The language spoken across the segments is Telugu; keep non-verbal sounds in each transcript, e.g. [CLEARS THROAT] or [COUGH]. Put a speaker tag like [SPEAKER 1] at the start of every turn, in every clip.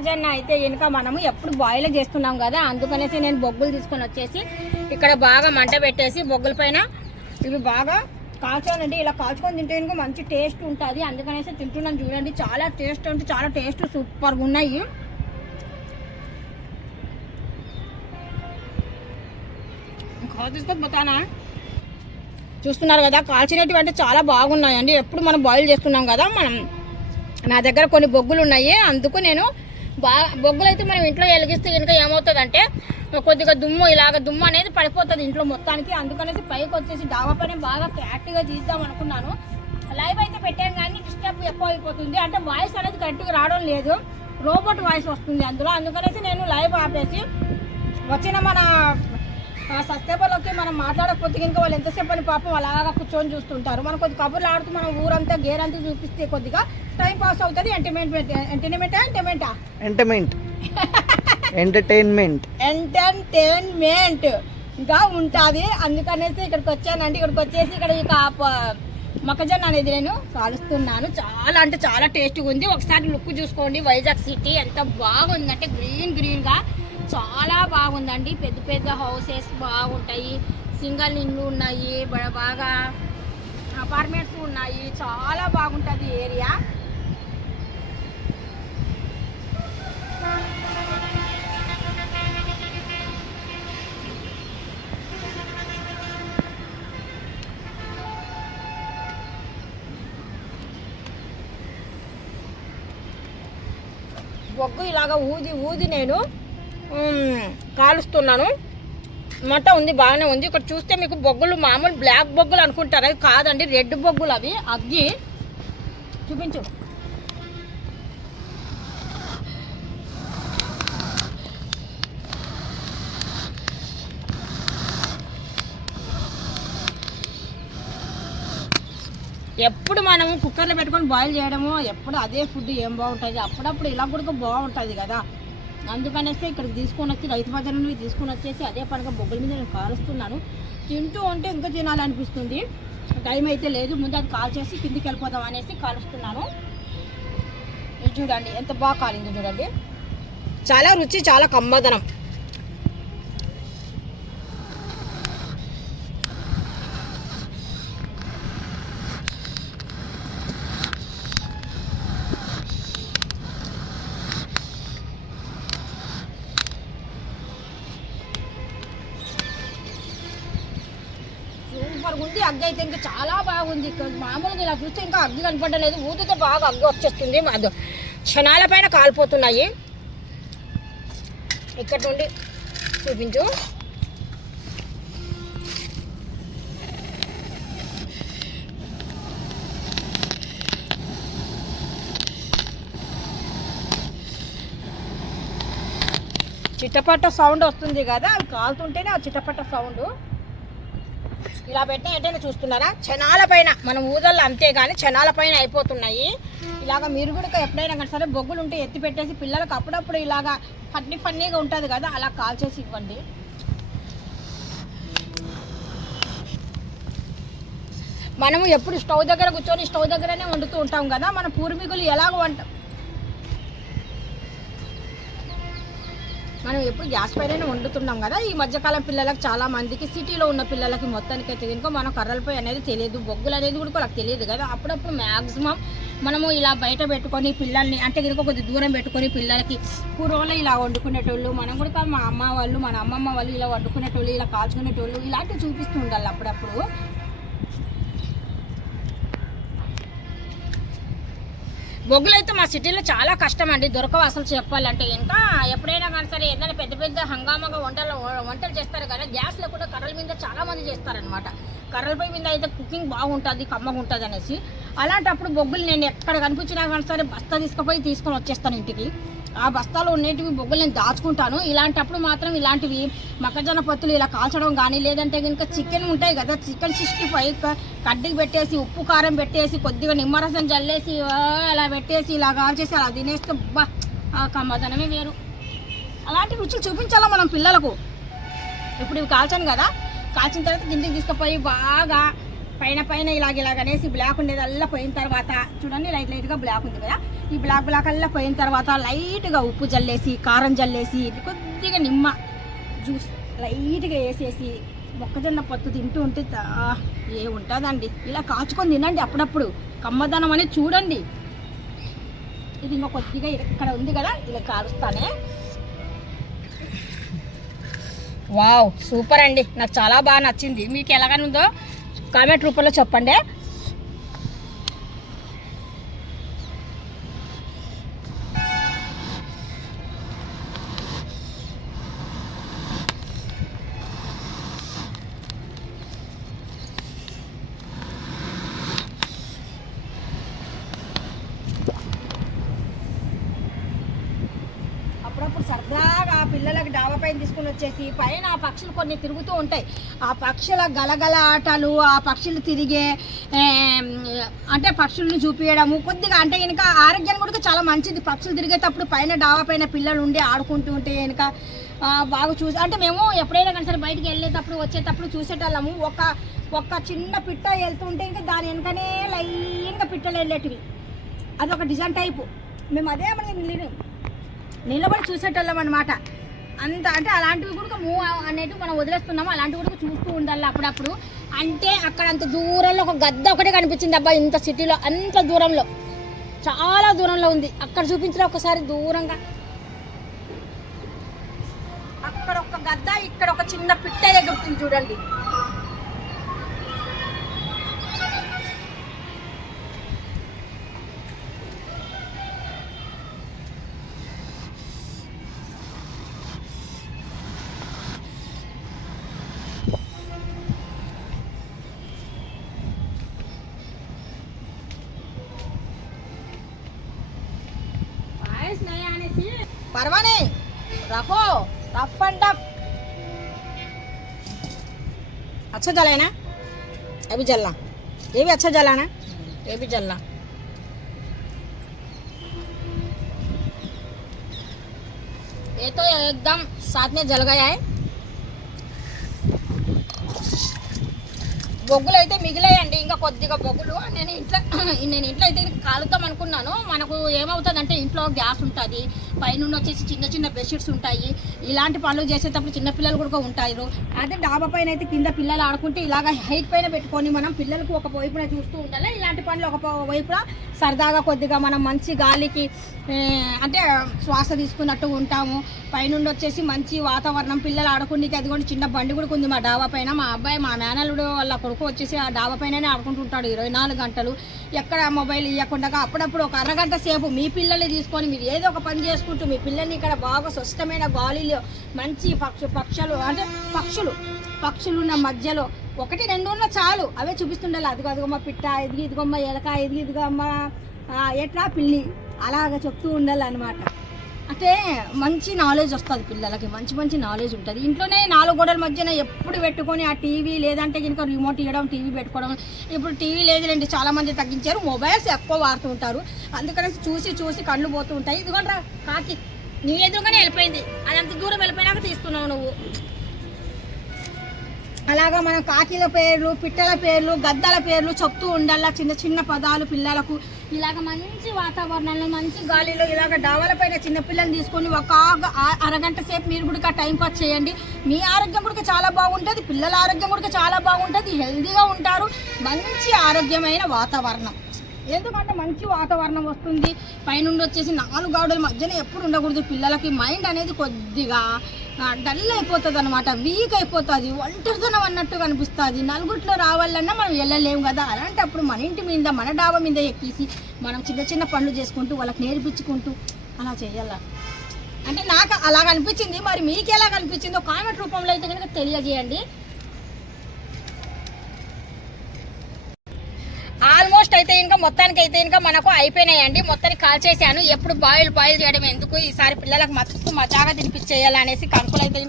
[SPEAKER 1] మొక్కజొన్న అయితే వెనుక మనము ఎప్పుడు బాయిల్ చేస్తున్నాం కదా అందుకనేసి నేను బొగ్గులు తీసుకొని వచ్చేసి ఇక్కడ బాగా మంట పెట్టేసి బొగ్గుల పైన ఇవి బాగా కాల్చోనండి ఇలా కాల్చుకొని తింటే కనుక మంచి టేస్ట్ ఉంటుంది. అందుకనేసి తింటున్నాను చూడండి. చాలా టేస్ట్ అంటే చాలా టేస్ట్ సూపర్గా ఉన్నాయి. తీసుకొని పోతానా చూస్తున్నారు కదా కాల్చినవి అంటే చాలా బాగున్నాయండి. ఎప్పుడు మనం బాయిల్ చేస్తున్నాం కదా మనం నా దగ్గర కొన్ని బొగ్గులు ఉన్నాయి. అందుకు నేను బాగా బొగ్గులు అయితే మనం ఇంట్లో వెలిగిస్తే కనుక ఏమవుతుందంటే కొద్దిగా దుమ్ము ఇలాగ దుమ్ము అనేది పడిపోతుంది ఇంట్లో మొత్తానికి. అందుకనేసి పైకి వచ్చేసి డాబా పని బాగా క్యాట్గా తీద్దాం అనుకున్నాను. లైవ్ అయితే పెట్టాను కానీ డిస్టర్బ్ ఎక్కువ అయిపోతుంది. అంటే వాయిస్ అనేది కరెక్ట్గా రావడం లేదు. రోబోట్ వాయిస్ వస్తుంది అందులో. అందుకనేసి నేను లైవ్ ఆపేసి వచ్చిన మన సబ్స్క్రైబర్లకి మనం మాట్లాడకపోతే కనుక వాళ్ళు ఎంతసేపు అని పాపం అలాగా కూర్చొని చూస్తుంటారు. మనం కొద్ది కబుర్లు ఆడుతూ మనం ఊరంతా గేరంతా చూపిస్తే కొద్దిగా టైం పాస్ అవుతుంది. ఎంటర్టైన్మెంట్ ఎంటర్టైన్మెంటా ఎంటర్టైన్మెంటా?
[SPEAKER 2] ఎంటర్టైన్మెంట్ ఎంటర్టైన్మెంట్
[SPEAKER 1] ఎంటర్టైన్మెంట్గా ఉంటుంది. అందుకనేసి ఇక్కడికి వచ్చానండి. ఇక్కడికి వచ్చేసి ఇక్కడ ఇక మొక్కజొన్న అనేది నేను కాలుస్తున్నాను. చాలా అంటే చాలా టేస్ట్గా ఉంది. ఒకసారి లుక్ చూసుకోండి. వైజాగ్ సిటీ ఎంత బాగుందంటే గ్రీన్ గ్రీన్గా. చాలా బాగుందండి. పెద్ద పెద్ద హౌసెస్ బాగుంటాయి. సింగల్ ఇండ్లు ఉన్నాయి. బాగా అపార్ట్మెంట్స్ ఉన్నాయి. చాలా బాగుంటుంది ఏరియా బొగ్గు ఇలాగ ఊది ఊది నేను. కాలుస్తున్నాను. మట ఉంది బాగానే ఉంది. ఇక్కడ చూస్తే మీకు బొగ్గులు మామూలు బ్లాక్ బొగ్గులు అనుకుంటారు. అవి కాదండి రెడ్ బొగ్గులు అవి. అగ్గి. చూపించు. ఎప్పుడు మనం కుక్కర్లో పెట్టుకొని బాయిల్ చేయడము ఎప్పుడు అదే ఫుడ్ ఏం బాగుంటుంది? అప్పుడప్పుడు ఇలా కూడా బాగుంటుంది కదా. అందుకనేసి ఇక్కడికి తీసుకొని వచ్చి రైతు బజార్ నుండి తీసుకొని వచ్చేసి అదే పనిగా బొగ్గుల మీద నేను కాలుస్తున్నాను తింటూ ఉంటే ఇంకా తినాలనిపిస్తుంది. టైం అయితే లేదు. ముందు అది కాల్ చేసి కిందికి వెళ్ళిపోదాం అనేసి కాలుస్తున్నాను. చూడండి ఎంత బాగా కాలిందో చూడండి. చాలా రుచి చాలా కమ్మదనం. సూపర్ అగ్గి అయితే ఇంకా చాలా బాగుంది. ఇక్కడ మామూలుగా ఇలా చూస్తే ఇంకా అగ్గి కనపడలేదు. ఊదితే బాగా అగ్గి వచ్చేస్తుంది. అది క్షణాల పైన కాలిపోతున్నాయి. ఇక్కడ నుండి చూపించు. చిట్టపట్ట సౌండ్ వస్తుంది కదా? అవి కాలుతుంటేనే ఆ చిట్టపట్ట సౌండ్ ఇలా పెట్టిన ఏంటనే చూస్తున్నారా? క్షణాల పైన మన ఊదల్లో అంతే కానీ క్షణాల పైన అయిపోతున్నాయి. ఇలాగ మీరు కూడా ఎప్పుడైనా కానీ సరే బొగ్గులు ఉంటే ఎత్తి పెట్టేసి పిల్లలకు అప్పుడప్పుడు ఇలాగా ఫన్నీ ఫన్నీగా ఉంటుంది కదా అలా కాల్ చేసి ఇవ్వండి. మనము ఎప్పుడు స్టవ్ దగ్గర కూర్చొని స్టవ్ దగ్గరనే వండుతూ ఉంటాం కదా మన పూర్వీకులు ఎలాగ వంట మనం ఎప్పుడు గ్యాస్ పైన వండుతున్నాం కదా. ఈ మధ్యకాలం పిల్లలకు చాలా మందికి సిటీలో ఉన్న పిల్లలకి మొత్తానికి అయితే కనుక మనం కర్రలపై అనేది తెలియదు బొగ్గులు అనేది కూడా వాళ్ళకి తెలియదు కదా. అప్పుడప్పుడు మ్యాక్సిమం మనము ఇలా బయట పెట్టుకొని పిల్లల్ని అంటే కనుక కొద్ది దూరం పెట్టుకొని పిల్లలకి కూరలో ఇలా వండుకునేటోళ్ళు మనం కూడా మా అమ్మ వాళ్ళు మన అమ్మమ్మ వాళ్ళు ఇలా వండుకునేటోళ్ళు ఇలా కాల్చుకునేటోళ్ళు ఇలాంటివి చూపిస్తూ ఉండాలి అప్పుడప్పుడు. బొగ్గులు అయితే మా సిటీలో చాలా కష్టం అండి దొరకవు అసలు చెప్పాలంటే. ఇంకా ఎప్పుడైనా కానీ సరే ఏదైనా పెద్ద పెద్ద హంగామాగా వంటలు వంటలు చేస్తారు కదా గ్యాస్లో కూడా కర్రల మీద చాలామంది చేస్తారనమాట కర్రలపై మీద అయితే కుకింగ్ బాగుంటుంది కమ్మగా ఉంటుంది అనేసి. అలాంటప్పుడు బొగ్గులు నేను ఎక్కడ కనిపించినా కానీ సరే బస్తా తీసుకుపోయి తీసుకొని వచ్చేస్తాను ఇంటికి. ఆ బస్తాలో ఉండేటివి బొగ్గులు నేను దాచుకుంటాను. ఇలాంటప్పుడు మాత్రం ఇలాంటివి మొక్కజొన్న పత్తులు ఇలా కాల్చడం కానీ లేదంటే కనుక చికెన్ ఉంటాయి కదా చికెన్ సిక్స్టీ ఫైవ్ కడ్డీకి పెట్టేసి ఉప్పు కారం పెట్టేసి కొద్దిగా నిమ్మరసం జల్లేసి అలా పెట్టేసి ఇలా కాల్చేసి అలా తినేస్తే బా ఆ కమ్మదనమే వేరు. అలాంటి రుచులు చూపించాలా మనం పిల్లలకు? ఇప్పుడు ఇవి కాల్చాను కదా కాల్చిన తర్వాత కిందికి తీసుకుపోయి బాగా పైన పైన ఇలాగ ఇలాగ అనేసి బ్లాక్ ఉండేది అల్లా పోయిన తర్వాత చూడండి లైట్ లైట్గా బ్లాక్ ఉంది కదా. ఈ బ్లాక్ బ్లాక్ అల్లా పోయిన తర్వాత లైట్గా ఉప్పు జల్లేసి కారం జల్లేసి కొద్దిగా నిమ్మ జ్యూస్ లైట్గా వేసేసి మొక్కజొన్న పొత్తు తింటూ ఉంటే ఏ ఉంటుందండి? ఇలా కాచుకొని తినండి అప్పుడప్పుడు. కమ్మదనం అనేది చూడండి. ఇది ఇంకా కొద్దిగా ఇక్కడ ఉంది కదా ఇలా కారుస్తానే. వావ్ సూపర్ అండి. నాకు చాలా బాగా నచ్చింది. మీకు ఎలాగనుందో కామెంట్ రూపంలో చెప్పండి. తీసుకుని వచ్చేసి పైన ఆ పక్షులు కొన్ని తిరుగుతూ ఉంటాయి. ఆ పక్షుల గలగల ఆటలు ఆ పక్షులు తిరిగే అంటే పక్షులను చూపించడము కొద్దిగా అంటే కనుక ఆరోగ్యానికి కూడా చాలా మంచిది. పక్షులు తిరిగేటప్పుడు పైన డాబా పైన పిల్లలు ఉండి ఆడుకుంటూ ఉంటే కనుక బాగా చూసి అంటే మేము ఎప్పుడైనా కానీ సరే బయటికి వెళ్ళేటప్పుడు వచ్చేటప్పుడు చూసేటోళ్ళము. ఒక ఒక చిన్న పిట్ట వెళ్తుంటే ఇంకా దాని వెనకనే లైన్గా పిట్టలు వెళ్ళేటివి. అదొక డిజైన్ టైపు. మేము అదే మనకి నిలబడి చూసేటోళ్ళం అనమాట అంత అంటే అలాంటివి కూడా మూవ్ అనేటివి మనం వదిలేస్తున్నాము. అలాంటివి కూడా చూస్తూ ఉండాలి అప్పుడప్పుడు. అంటే అక్కడ అంత దూరంలో ఒక గద్ద ఒకటే కనిపించింది. అబ్బా ఇంత సిటీలో అంత దూరంలో. చాలా దూరంలో ఉంది. అక్కడ చూపించిన ఒకసారి దూరంగా? అక్కడ ఒక గద్ద ఇక్కడ ఒక చిన్న పిట్ట ఎగురుతుంది చూడండి. వాయిస్ నయా అనేసి పర్వానే రఫో రఫ్ అండ్ టఫ్ अच्छा जला है ना अभी जलना ये भी अच्छा जला ना ये भी जलना ये तो एकदम साथ में जल गया है బొగ్గులు అయితే మిగిలాయండి. ఇంకా కొద్దిగా బొగ్గులు. నేను ఇంట్లో [CLEARS THROAT] నేను ఇంట్లో అయితే కాలుద్దాం అనుకున్నాను. మనకు ఏమవుతుందంటే ఇంట్లో గ్యాస్ ఉంటుంది. పైన వచ్చేసి చిన్న చిన్న బెడ్షీట్స్ ఉంటాయి. ఇలాంటి పనులు చేసేటప్పుడు చిన్న పిల్లలు కూడా ఉంటారు. అదే డాబా పైన అయితే కింద పిల్లలు ఆడుకుంటే ఇలాగ హైట్ పైన పెట్టుకొని మనం పిల్లలకు ఒక వైపున చూస్తూ ఉండాలి. ఇలాంటి పనులు ఒక వైపున సరదాగా కొద్దిగా మనం మంచి గాలికి అంటే శ్వాస తీసుకున్నట్టు ఉంటాము. పైనుండి వచ్చేసి మంచి వాతావరణం పిల్లలు ఆడుకుంటే అది కూడా చిన్న బండి కూడా ఉంది మా డాబా పైన. మా అబ్బాయి మా మేనల్లుడు వాళ్ళ కొడుకు వచ్చేసి ఆ డాబా పైననే ఆడుకుంటుంటాడు ఇరవై నాలుగు గంటలు. ఎక్కడ మొబైల్ ఇవ్వకుండా అప్పుడప్పుడు ఒక అరగంట సేపు మీ పిల్లల్ని తీసుకొని మీరు ఏదో ఒక పని చేసుకుంటూ మీ పిల్లల్ని ఇక్కడ బాగా స్వచ్ఛమైన గాలిలో మంచి పక్షు పక్షులు అంటే పక్షులు పక్షులు ఉన్న మధ్యలో ఒకటి రెండు ఉన్న చాలు. అవే చూపిస్తుండాలి. అదిగో అదిగమ్మ పిట్ట ఎదిగి ఇదిగోమ్మ ఎలక ఎదిగి ఇదిగోమ్మ ఎట్లా పిల్లి? అలాగ చెప్తూ ఉండాలి అనమాట అంటే మంచి నాలెడ్జ్ వస్తుంది పిల్లలకి. మంచి మంచి నాలెడ్జ్ ఉంటుంది. ఇంట్లోనే నాలుగు గోడల మధ్యన ఎప్పుడు పెట్టుకొని ఆ టీవీ లేదంటే కనుక రిమోట్ ఇవ్వడం టీవీ పెట్టుకోవడం ఇప్పుడు టీవీ లేదులేండి చాలామంది తగ్గించారు. మొబైల్స్ ఎక్కువ వాడుతూ ఉంటారు. అందుకని చూసి చూసి కళ్ళు పోతూ ఉంటాయి. ఇదిగోండి కాకి నీ ఎదురుగానే వెళ్ళిపోయింది. అది అంత దూరం వెళ్ళిపోయినాక తీస్తున్నావు నువ్వు. అలాగా మనం కాకిల పేర్లు పిట్టల పేర్లు గద్దల పేర్లు చెప్తూ ఉండాలా చిన్న చిన్న పదాలు పిల్లలకు. ఇలాగ మంచి వాతావరణంలో మంచి గాలిలో ఇలాగ డావల పైన చిన్న తీసుకొని ఒక అరగంట సేపు మీరు కూడా టైం పాస్ చేయండి. మీ ఆరోగ్యం కూడా చాలా బాగుంటుంది పిల్లల ఆరోగ్యం కూడా చాలా బాగుంటుంది హెల్తీగా ఉంటారు మంచి ఆరోగ్యమైన వాతావరణం. ఎందుకంటే మంచి వాతావరణం వస్తుంది. పైనుండి వచ్చేసి నాలుగు గౌడల మధ్యన ఎప్పుడు ఉండకూడదు. పిల్లలకి మైండ్ అనేది కొద్దిగా డల్ అయిపోతుంది అనమాట వీక్ అయిపోతుంది. ఒంటరితనం అన్నట్టు కనిపిస్తుంది నలుగుట్లో రావాలన్నా మనం వెళ్ళలేము కదా. అలాంటప్పుడు మన ఇంటి మీద మన డాబా మీద ఎక్కేసి మనం చిన్న చిన్న పనులు చేసుకుంటూ వాళ్ళకి నేర్పించుకుంటూ అలా చేయాల? అంటే నాకు అలా అనిపించింది. మరి మీకు ఎలా కనిపించిందో కామెంట్ రూపంలో అయితే కనుక తెలియజేయండి. అయితే ఇంకా మొత్తానికి అయితే ఇంకా మనకు అయిపోయినాయండి. మొత్తానికి కాల్ చేశాను. ఎప్పుడు బాయిల్ బాయిల్ చేయడం ఎందుకు? ఈసారి పిల్లలకు మత్తు మజాగా తినిపించేయాలనేసి కంకులు అయితే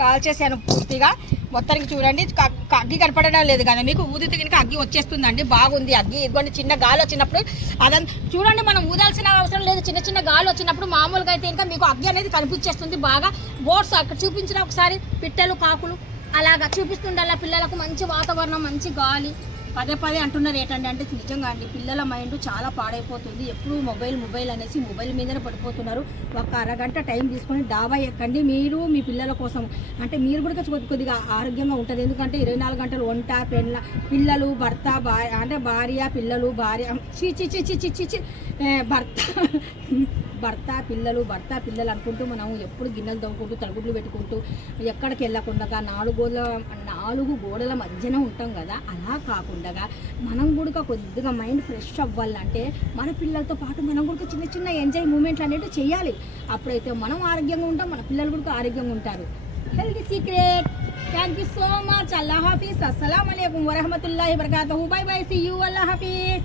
[SPEAKER 1] కాల్ చేశాను పూర్తిగా. మొత్తానికి చూడండి అగ్గి కనపడడం లేదు కానీ మీకు? ఊదితే కనుక అగ్గి వచ్చేస్తుందండి. బాగుంది అగ్గి. ఇదిగోండి చిన్న గాలి వచ్చినప్పుడు అదంతా చూడండి మనం ఊదాల్సిన అవసరం లేదు. చిన్న చిన్న గాలి వచ్చినప్పుడు మామూలుగా అయితే ఇంకా మీకు అగ్గి అనేది కనిపించేస్తుంది బాగా. బోర్డ్స్ అక్కడ చూపించిన ఒకసారి పిట్టలు కాకులు అలాగా చూపిస్తుండాల పిల్లలకు మంచి వాతావరణం మంచి గాలి. పదే పదే అంటున్నారు ఏంటంటే అంటే నిజంగా అండి పిల్లల మైండ్ చాలా పాడైపోతుంది. ఎప్పుడు మొబైల్ మొబైల్ అనేసి మొబైల్ మీదనే పడిపోతున్నారు. ఒక అరగంట టైం తీసుకొని డాబా ఎక్కండి. మీరు మీ పిల్లల కోసం అంటే మీరు కూడా కొద్ది కొద్దిగా ఆరోగ్యంగా ఉంటుంది ఎందుకంటే ఇరవై నాలుగు గంటలు వంట పెళ్ళ పిల్లలు భర్త భార్య అంటే భార్య పిల్లలు భార్య చి చి చి చి చి చి చి భర్త భర్త పిల్లలు భర్త పిల్లలు అనుకుంటూ మనం ఎప్పుడు గిన్నెలు తవ్వుకుంటూ తలుగుడ్లు పెట్టుకుంటూ ఎక్కడికి వెళ్ళకుండా నాలుగు నాలుగు గోడల మధ్యన ఉంటాం కదా. అలా కాకుండా మనం కూడా కొద్దిగా మైండ్ ఫ్రెష్ అవ్వాలంటే మన పిల్లలతో పాటు మనం కూడా చిన్న చిన్న ఎంజాయ్ మూమెంట్లు అనేవి చేయాలి. అప్పుడైతే మనం ఆరోగ్యంగా ఉంటాం మన పిల్లలు కూడా ఆరోగ్యంగా ఉంటారు. Health secret thank you so much అల్లా హాఫీస్ అస్సలం అయికం వరహమతుల్లా వబర్కాతుహు బై బై సీ యూ అల్లా హాఫీస్